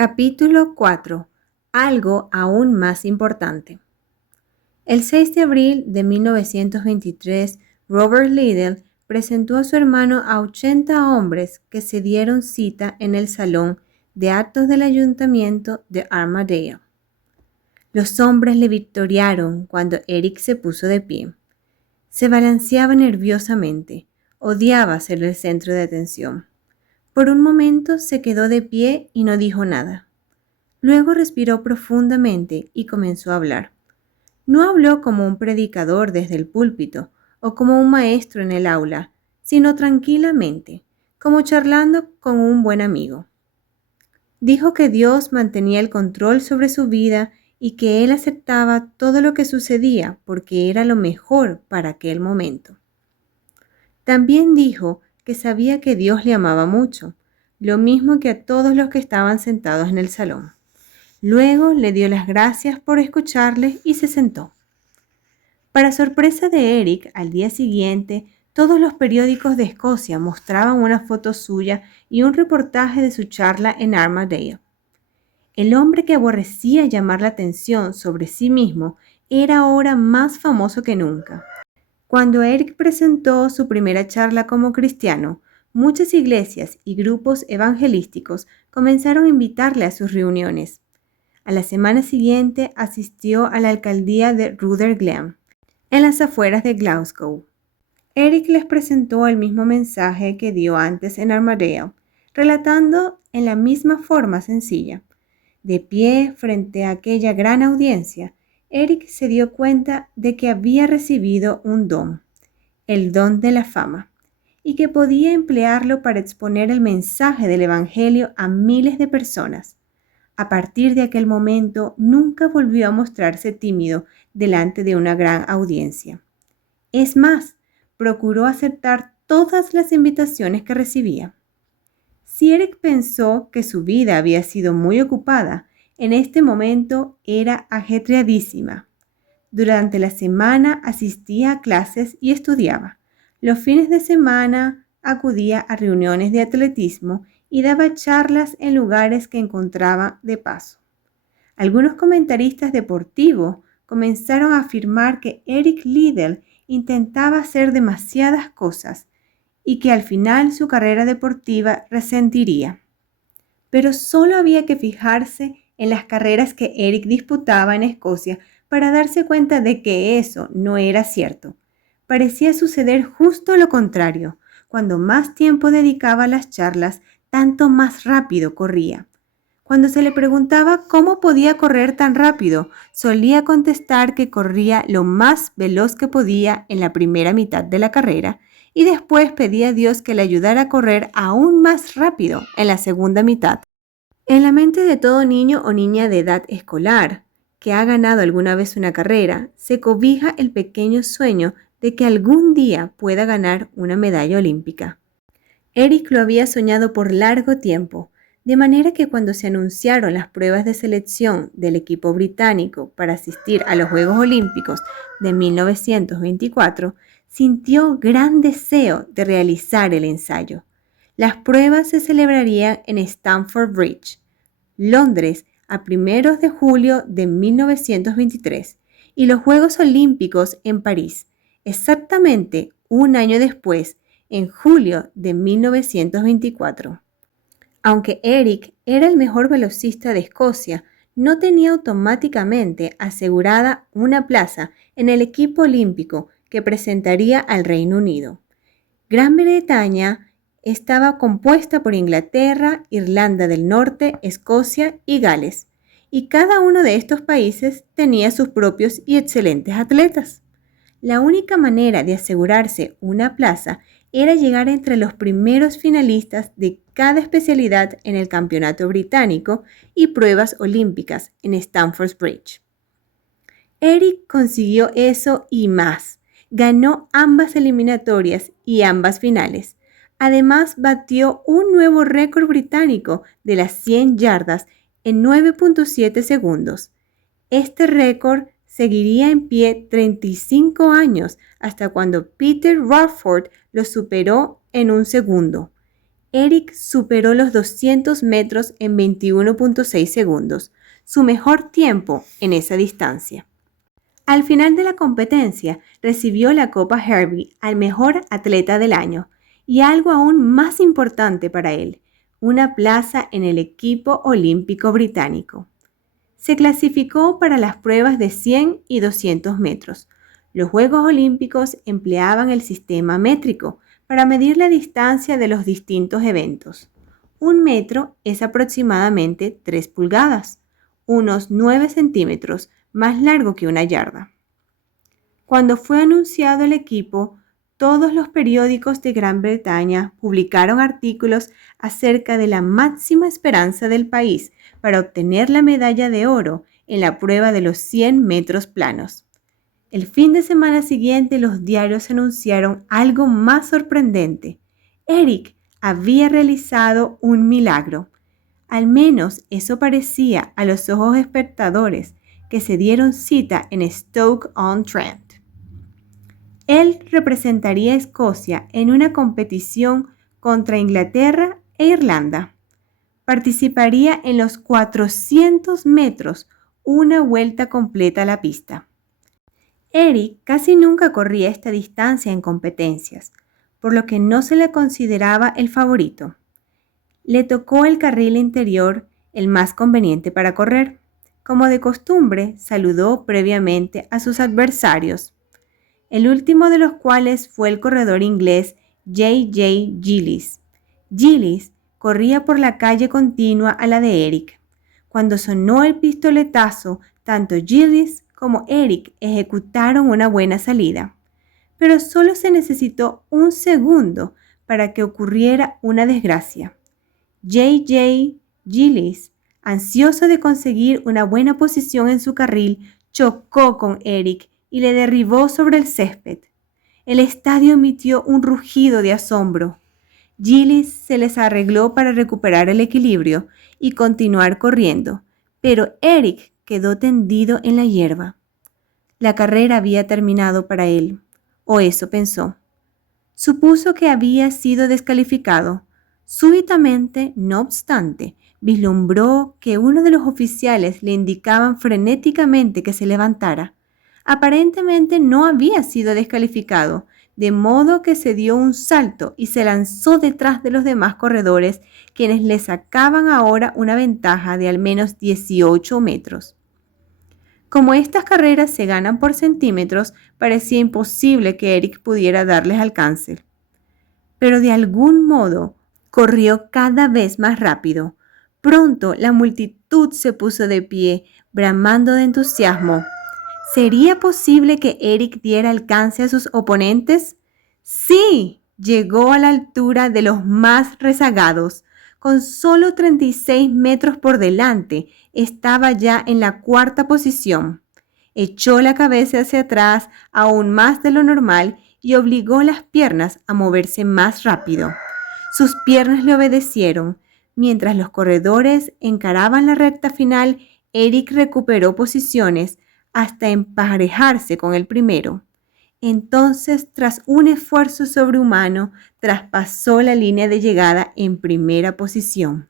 Capítulo 4. Algo aún más importante. El 6 de abril de 1923, Robert Liddell presentó a su hermano a 80 hombres que se dieron cita en el salón de actos del ayuntamiento de Armadale. Los hombres le victoriaron cuando Eric se puso de pie. Se balanceaba nerviosamente, odiaba ser el centro de atención. Por un momento se quedó de pie y no dijo nada. Luego respiró profundamente y comenzó a hablar. No habló como un predicador desde el púlpito o como un maestro en el aula, sino tranquilamente, como charlando con un buen amigo. Dijo que Dios mantenía el control sobre su vida y que él aceptaba todo lo que sucedía porque era lo mejor para aquel momento. También dijo que sabía que Dios le amaba mucho, lo mismo que a todos los que estaban sentados en el salón. Luego le dio las gracias por escucharle y se sentó. Para sorpresa de Eric, al día siguiente, todos los periódicos de Escocia mostraban una foto suya y un reportaje de su charla en Armadale. El hombre que aborrecía llamar la atención sobre sí mismo era ahora más famoso que nunca. Cuando Eric presentó su primera charla como cristiano, muchas iglesias y grupos evangelísticos comenzaron a invitarle a sus reuniones. A la semana siguiente asistió a la alcaldía de Rutherglen, en las afueras de Glasgow. Eric les presentó el mismo mensaje que dio antes en Armadale, relatando en la misma forma sencilla. De pie frente a aquella gran audiencia, Eric se dio cuenta de que había recibido un don, el don de la fama, y que podía emplearlo para exponer el mensaje del Evangelio a miles de personas. A partir de aquel momento, nunca volvió a mostrarse tímido delante de una gran audiencia. Es más, procuró aceptar todas las invitaciones que recibía. Si Eric pensó que su vida había sido muy ocupada, en este momento era ajetreadísima. Durante la semana asistía a clases y estudiaba. Los fines de semana acudía a reuniones de atletismo y daba charlas en lugares que encontraba de paso. Algunos comentaristas deportivos comenzaron a afirmar que Eric Liddell intentaba hacer demasiadas cosas y que al final su carrera deportiva resentiría. Pero solo había que fijarse en las carreras que Eric disputaba en Escocia para darse cuenta de que eso no era cierto. Parecía suceder justo lo contrario. Cuando más tiempo dedicaba a las charlas, tanto más rápido corría. Cuando se le preguntaba cómo podía correr tan rápido, solía contestar que corría lo más veloz que podía en la primera mitad de la carrera y después pedía a Dios que le ayudara a correr aún más rápido en la segunda mitad. En la mente de todo niño o niña de edad escolar que ha ganado alguna vez una carrera, se cobija el pequeño sueño de que algún día pueda ganar una medalla olímpica. Eric lo había soñado por largo tiempo, de manera que cuando se anunciaron las pruebas de selección del equipo británico para asistir a los Juegos Olímpicos de 1924, sintió gran deseo de realizar el ensayo. Las pruebas se celebrarían en Stamford Bridge, Londres, a 1 de julio de 1923, y los Juegos Olímpicos en París, exactamente un año después, en julio de 1924. Aunque Eric era el mejor velocista de Escocia, no tenía automáticamente asegurada una plaza en el equipo olímpico que presentaría al Reino Unido. Gran Bretaña estaba compuesta por Inglaterra, Irlanda del Norte, Escocia y Gales, y cada uno de estos países tenía sus propios y excelentes atletas. La única manera de asegurarse una plaza era llegar entre los primeros finalistas de cada especialidad en el Campeonato Británico y pruebas olímpicas en Stamford Bridge. Eric consiguió eso y más. Ganó ambas eliminatorias y ambas finales. Además, batió un nuevo récord británico de las 100 yardas en 9.7 segundos. Este récord seguiría en pie 35 años hasta cuando Peter Radford lo superó en un segundo. Eric superó los 200 metros en 21.6 segundos, su mejor tiempo en esa distancia. Al final de la competencia, recibió la Copa Herbie al mejor atleta del año y algo aún más importante para él, una plaza en el equipo olímpico británico. Se clasificó para las pruebas de 100 y 200 metros. Los Juegos Olímpicos empleaban el sistema métrico para medir la distancia de los distintos eventos. 1 metro es aproximadamente 3 pulgadas, unos 9 centímetros más largo que una yarda. Cuando fue anunciado el equipo, todos los periódicos de Gran Bretaña publicaron artículos acerca de la máxima esperanza del país para obtener la medalla de oro en la prueba de los 100 metros planos. El fin de semana siguiente los diarios anunciaron algo más sorprendente. Eric había realizado un milagro. Al menos eso parecía a los ojos espectadores que se dieron cita en Stoke-on-Trent. Él representaría a Escocia en una competición contra Inglaterra e Irlanda. Participaría en los 400 metros, una vuelta completa a la pista. Eric casi nunca corría esta distancia en competencias, por lo que no se le consideraba el favorito. Le tocó el carril interior, el más conveniente para correr. Como de costumbre, saludó previamente a sus adversarios, el último de los cuales fue el corredor inglés J.J. Gillies. Gillies corría por la calle continua a la de Eric. Cuando sonó el pistoletazo, tanto Gillies como Eric ejecutaron una buena salida, pero solo se necesitó un segundo para que ocurriera una desgracia. J.J. Gillies, ansioso de conseguir una buena posición en su carril, chocó con Eric y le derribó sobre el césped. El estadio emitió un rugido de asombro. Gillies se les arregló para recuperar el equilibrio y continuar corriendo, pero Eric quedó tendido en la hierba. La carrera había terminado para él, o eso pensó. Supuso que había sido descalificado. Súbitamente, no obstante, vislumbró que uno de los oficiales le indicaban frenéticamente que se levantara. Aparentemente no había sido descalificado, de modo que se dio un salto y se lanzó detrás de los demás corredores, quienes le sacaban ahora una ventaja de al menos 18 metros. Como estas carreras se ganan por centímetros, parecía imposible que Eric pudiera darles alcance. Pero de algún modo corrió cada vez más rápido. Pronto la multitud se puso de pie, bramando de entusiasmo. ¿Sería posible que Eric diera alcance a sus oponentes? ¡Sí! Llegó a la altura de los más rezagados. Con solo 36 metros por delante, estaba ya en la cuarta posición. Echó la cabeza hacia atrás aún más de lo normal y obligó las piernas a moverse más rápido. Sus piernas le obedecieron. Mientras los corredores encaraban la recta final, Eric recuperó posiciones hasta emparejarse con el primero. Entonces, tras un esfuerzo sobrehumano, traspasó la línea de llegada en primera posición.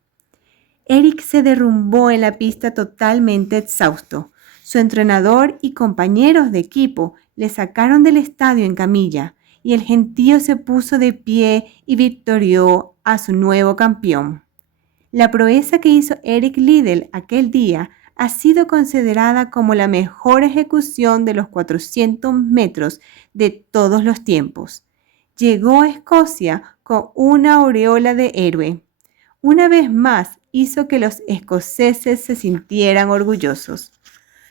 Eric se derrumbó en la pista totalmente exhausto. Su entrenador y compañeros de equipo le sacaron del estadio en camilla y el gentío se puso de pie y victorió a su nuevo campeón. La proeza que hizo Eric Liddell aquel día ha sido considerada como la mejor ejecución de los 400 metros de todos los tiempos. Llegó a Escocia con una aureola de héroe. Una vez más hizo que los escoceses se sintieran orgullosos.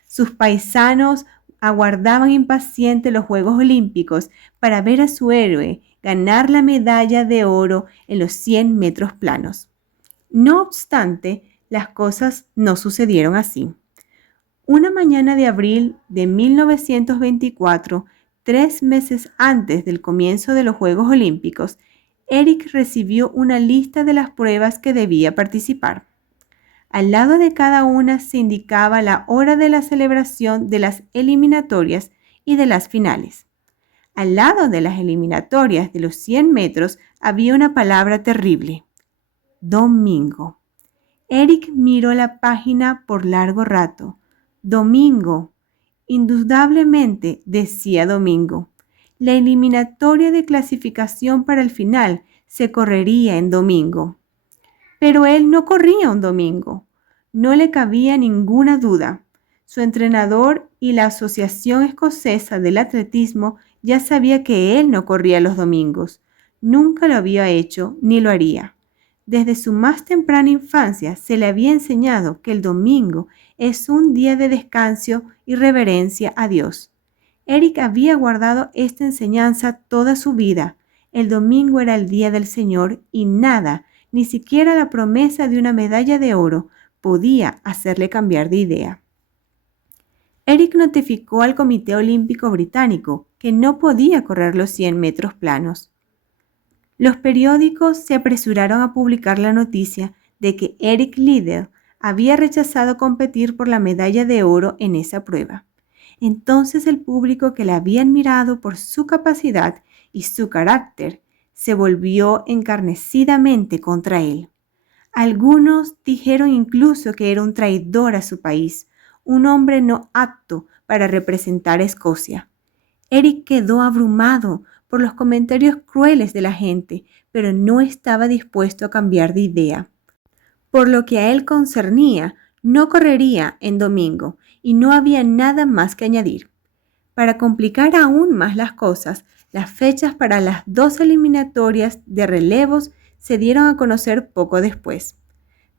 Sus paisanos aguardaban impacientes los Juegos Olímpicos para ver a su héroe ganar la medalla de oro en los 100 metros planos. No obstante, las cosas no sucedieron así. Una mañana de abril de 1924, 3 meses antes del comienzo de los Juegos Olímpicos, Eric recibió una lista de las pruebas que debía participar. Al lado de cada una se indicaba la hora de la celebración de las eliminatorias y de las finales. Al lado de las eliminatorias de los 100 metros había una palabra terrible: domingo. Eric miró la página por largo rato. Domingo. Indudablemente decía domingo. La eliminatoria de clasificación para el final se correría en domingo. Pero él no corría un domingo. No le cabía ninguna duda. Su entrenador y la Asociación Escocesa del Atletismo ya sabía que él no corría los domingos. Nunca lo había hecho ni lo haría. Desde su más temprana infancia se le había enseñado que el domingo es un día de descanso y reverencia a Dios. Eric había guardado esta enseñanza toda su vida. El domingo era el día del Señor y nada, ni siquiera la promesa de una medalla de oro, podía hacerle cambiar de idea. Eric notificó al Comité Olímpico Británico que no podía correr los 100 metros planos. Los periódicos se apresuraron a publicar la noticia de que Eric Liddell había rechazado competir por la medalla de oro en esa prueba. Entonces el público, que le había admirado por su capacidad y su carácter, se volvió encarnecidamente contra él. Algunos dijeron incluso que era un traidor a su país, un hombre no apto para representar a Escocia. Eric quedó abrumado por los comentarios crueles de la gente, pero no estaba dispuesto a cambiar de idea. Por lo que a él concernía, no correría en domingo y no había nada más que añadir. Para complicar aún más las cosas, las fechas para las 2 eliminatorias de relevos se dieron a conocer poco después.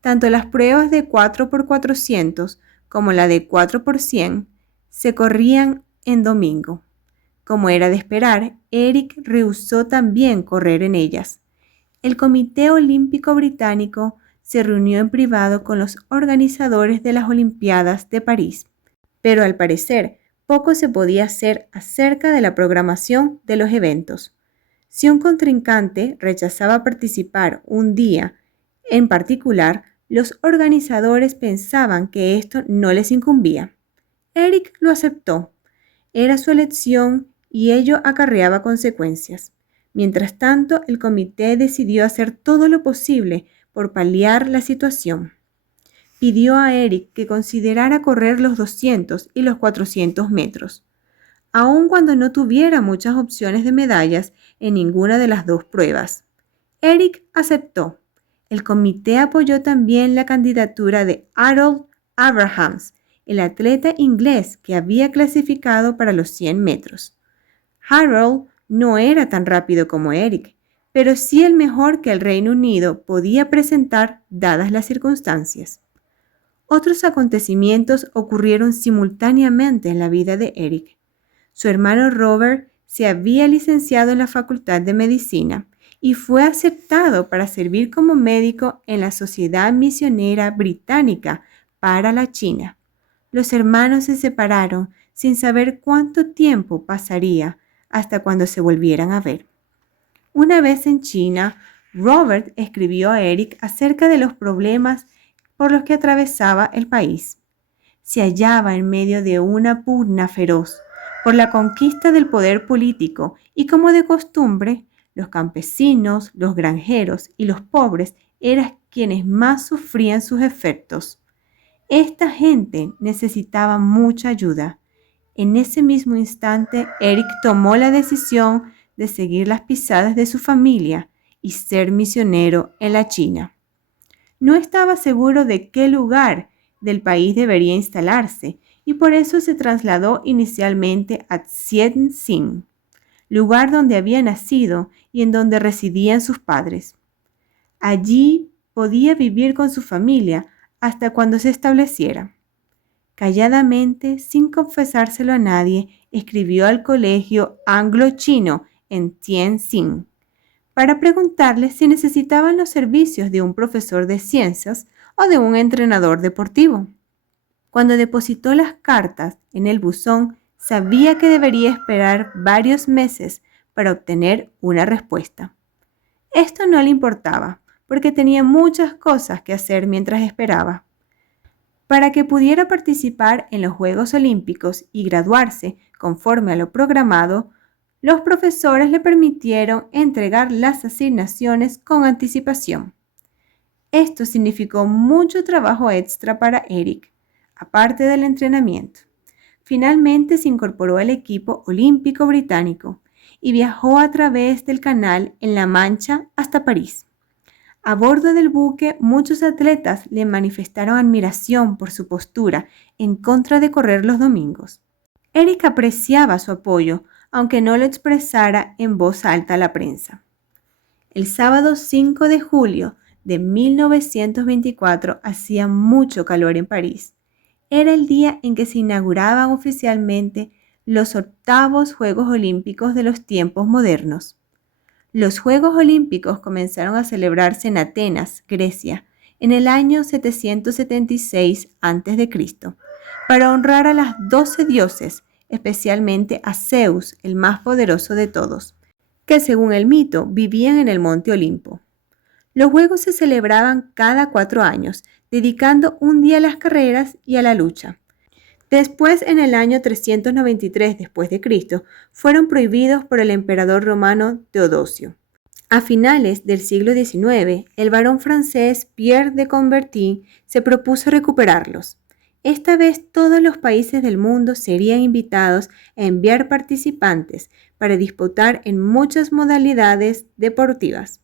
Tanto las pruebas de 4x400 como la de 4x100 se corrían en domingo. Como era de esperar, Eric rehusó también correr en ellas. El Comité Olímpico Británico se reunió en privado con los organizadores de las Olimpiadas de París, pero al parecer poco se podía hacer acerca de la programación de los eventos. Si un contrincante rechazaba participar un día en particular, los organizadores pensaban que esto no les incumbía. Eric lo aceptó. Era su elección y ello acarreaba consecuencias. Mientras tanto, el comité decidió hacer todo lo posible por paliar la situación. Pidió a Eric que considerara correr los 200 y los 400 metros, aun cuando no tuviera muchas opciones de medallas en ninguna de las 2 pruebas. Eric aceptó. El comité apoyó también la candidatura de Harold Abrahams, el atleta inglés que había clasificado para los 100 metros. Harold no era tan rápido como Eric, pero sí el mejor que el Reino Unido podía presentar dadas las circunstancias. Otros acontecimientos ocurrieron simultáneamente en la vida de Eric. Su hermano Robert se había licenciado en la Facultad de Medicina y fue aceptado para servir como médico en la Sociedad Misionera Británica para la China. Los hermanos se separaron sin saber cuánto tiempo pasaría hasta cuando se volvieran a ver. Una vez en China, Robert escribió a Eric acerca de los problemas por los que atravesaba el país. Se hallaba en medio de una pugna feroz por la conquista del poder político y, como de costumbre, los campesinos, los granjeros y los pobres eran quienes más sufrían sus efectos. Esta gente necesitaba mucha ayuda. En ese mismo instante, Eric tomó la decisión de seguir las pisadas de su familia y ser misionero en la China. No estaba seguro de qué lugar del país debería instalarse y por eso se trasladó inicialmente a Tientsin, lugar donde había nacido y en donde residían sus padres. Allí podía vivir con su familia hasta cuando se estableciera. Calladamente, sin confesárselo a nadie, escribió al colegio anglo-chino en Tientsin para preguntarles si necesitaban los servicios de un profesor de ciencias o de un entrenador deportivo. Cuando depositó las cartas en el buzón, sabía que debería esperar varios meses para obtener una respuesta. Esto no le importaba, porque tenía muchas cosas que hacer mientras esperaba. Para que pudiera participar en los Juegos Olímpicos y graduarse conforme a lo programado, los profesores le permitieron entregar las asignaciones con anticipación. Esto significó mucho trabajo extra para Eric, aparte del entrenamiento. Finalmente se incorporó al equipo olímpico británico y viajó a través del canal en La Mancha hasta París. A bordo del buque, muchos atletas le manifestaron admiración por su postura en contra de correr los domingos. Eric apreciaba su apoyo, aunque no lo expresara en voz alta a la prensa. El sábado 5 de julio de 1924 hacía mucho calor en París. Era el día en que se inauguraban oficialmente los octavos Juegos Olímpicos de los tiempos modernos. Los Juegos Olímpicos comenzaron a celebrarse en Atenas, Grecia, en el año 776 a.C., para honrar a las 12 dioses, especialmente a Zeus, el más poderoso de todos, que según el mito vivían en el monte Olimpo. Los Juegos se celebraban cada 4 años, dedicando un día a las carreras y a la lucha. Después, en el año 393 después de Cristo, fueron prohibidos por el emperador romano Teodosio. A finales del siglo XIX, el barón francés Pierre de Coubertin se propuso recuperarlos. Esta vez todos los países del mundo serían invitados a enviar participantes para disputar en muchas modalidades deportivas.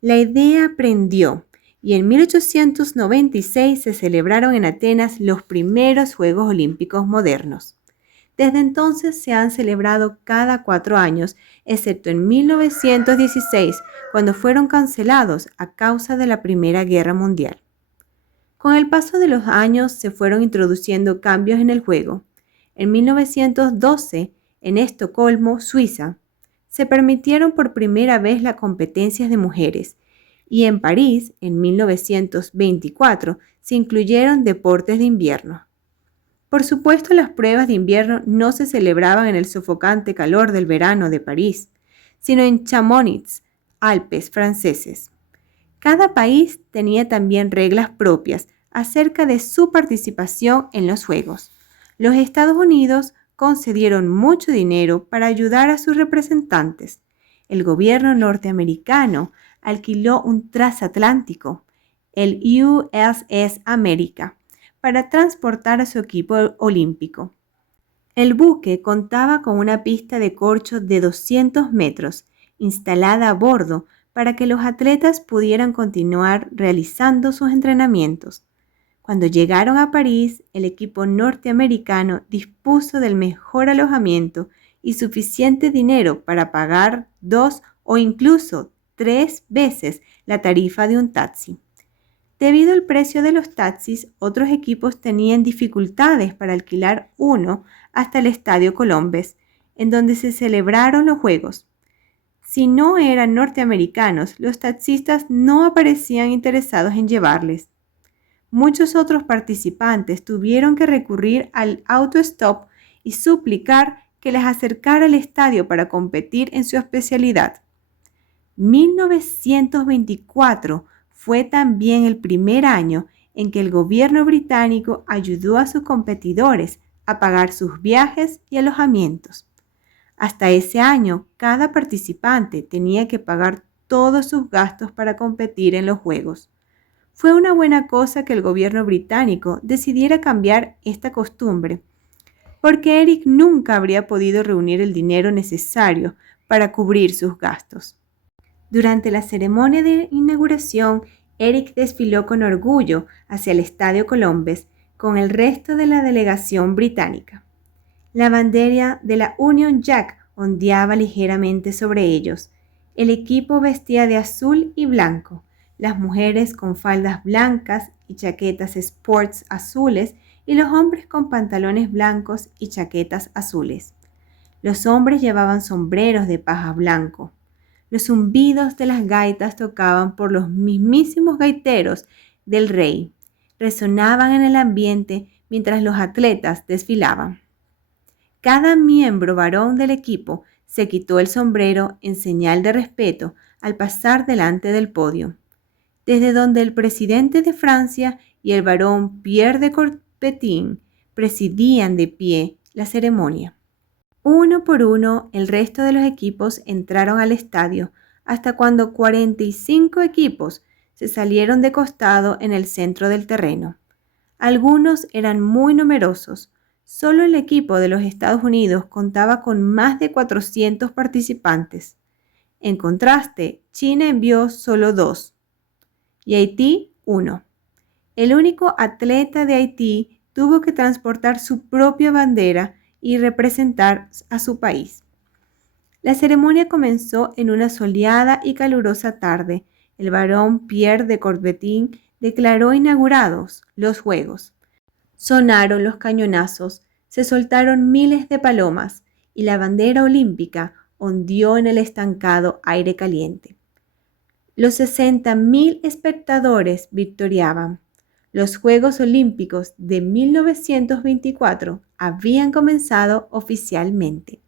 La idea prendió y en 1896 se celebraron en Atenas los primeros Juegos Olímpicos modernos. Desde entonces se han celebrado cada 4 años, excepto en 1916, cuando fueron cancelados a causa de la Primera Guerra Mundial. Con el paso de los años se fueron introduciendo cambios en el juego. En 1912, en Estocolmo, Suiza, se permitieron por primera vez las competencias de mujeres y en París, en 1924, se incluyeron deportes de invierno. Por supuesto, las pruebas de invierno no se celebraban en el sofocante calor del verano de París, sino en Chamonix, Alpes franceses. Cada país tenía también reglas propias acerca de su participación en los Juegos. Los Estados Unidos concedieron mucho dinero para ayudar a sus representantes. El gobierno norteamericano alquiló un transatlántico, el USS America, para transportar a su equipo olímpico. El buque contaba con una pista de corcho de 200 metros, instalada a bordo para que los atletas pudieran continuar realizando sus entrenamientos. Cuando llegaron a París, el equipo norteamericano dispuso del mejor alojamiento y suficiente dinero para pagar 2 o incluso 3 veces la tarifa de un taxi. Debido al precio de los taxis, otros equipos tenían dificultades para alquilar uno hasta el Estadio Colombes, en donde se celebraron los Juegos. Si no eran norteamericanos, los taxistas no aparecían interesados en llevarles. Muchos otros participantes tuvieron que recurrir al autostop y suplicar que les acercara al estadio para competir en su especialidad. 1924 fue también el primer año en que el gobierno británico ayudó a sus competidores a pagar sus viajes y alojamientos. Hasta ese año, cada participante tenía que pagar todos sus gastos para competir en los Juegos. Fue una buena cosa que el gobierno británico decidiera cambiar esta costumbre, porque Eric nunca habría podido reunir el dinero necesario para cubrir sus gastos. Durante la ceremonia de inauguración, Eric desfiló con orgullo hacia el Estadio Colombes con el resto de la delegación británica. La bandera de la Union Jack ondeaba ligeramente sobre ellos. El equipo vestía de azul y blanco, las mujeres con faldas blancas y chaquetas sports azules y los hombres con pantalones blancos y chaquetas azules. Los hombres llevaban sombreros de paja blanco. Los zumbidos de las gaitas tocaban por los mismísimos gaiteros del rey. Resonaban en el ambiente mientras los atletas desfilaban. Cada miembro varón del equipo se quitó el sombrero en señal de respeto al pasar delante del podio, desde donde el presidente de Francia y el barón Pierre de Coubertin presidían de pie la ceremonia. Uno por uno, el resto de los equipos entraron al estadio, hasta cuando 45 equipos se salieron de costado en el centro del terreno. Algunos eran muy numerosos. Solo el equipo de los Estados Unidos contaba con más de 400 participantes. En contraste, China envió solo 2 y Haití 1. El único atleta de Haití tuvo que transportar su propia bandera y representar a su país. La ceremonia comenzó en una soleada y calurosa tarde. El barón Pierre de Coubertin declaró inaugurados los Juegos. Sonaron los cañonazos, se soltaron miles de palomas y la bandera olímpica ondeó en el estancado aire caliente. Los 60.000 espectadores victoriaban. Los Juegos Olímpicos de 1924 habían comenzado oficialmente.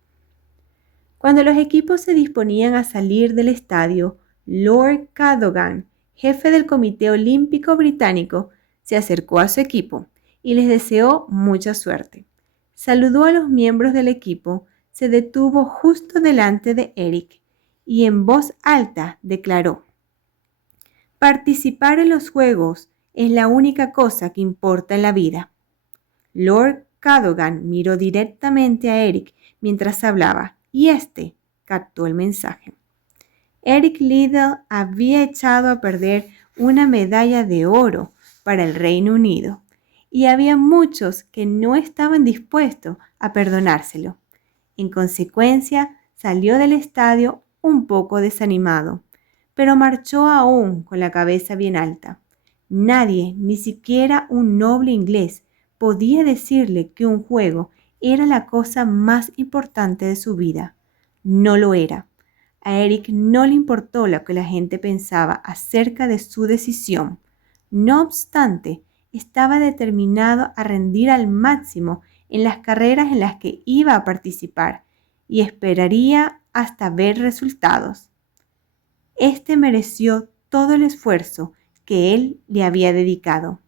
Cuando los equipos se disponían a salir del estadio, Lord Cadogan, jefe del Comité Olímpico Británico, se acercó a su equipo y les deseó mucha suerte. Saludó a los miembros del equipo, se detuvo justo delante de Eric y en voz alta declaró: «Participar en los Juegos es la única cosa que importa en la vida». Lord Cadogan miró directamente a Eric mientras hablaba y este captó el mensaje. Eric Liddell había echado a perder una medalla de oro para el Reino Unido y había muchos que no estaban dispuestos a perdonárselo. En consecuencia, salió del estadio un poco desanimado, pero marchó aún con la cabeza bien alta. Nadie, ni siquiera un noble inglés, podía decirle que un juego era la cosa más importante de su vida. No lo era. A Eric no le importó lo que la gente pensaba acerca de su decisión. No obstante, estaba determinado a rendir al máximo en las carreras en las que iba a participar y esperaría hasta ver resultados. Este mereció todo el esfuerzo que él le había dedicado.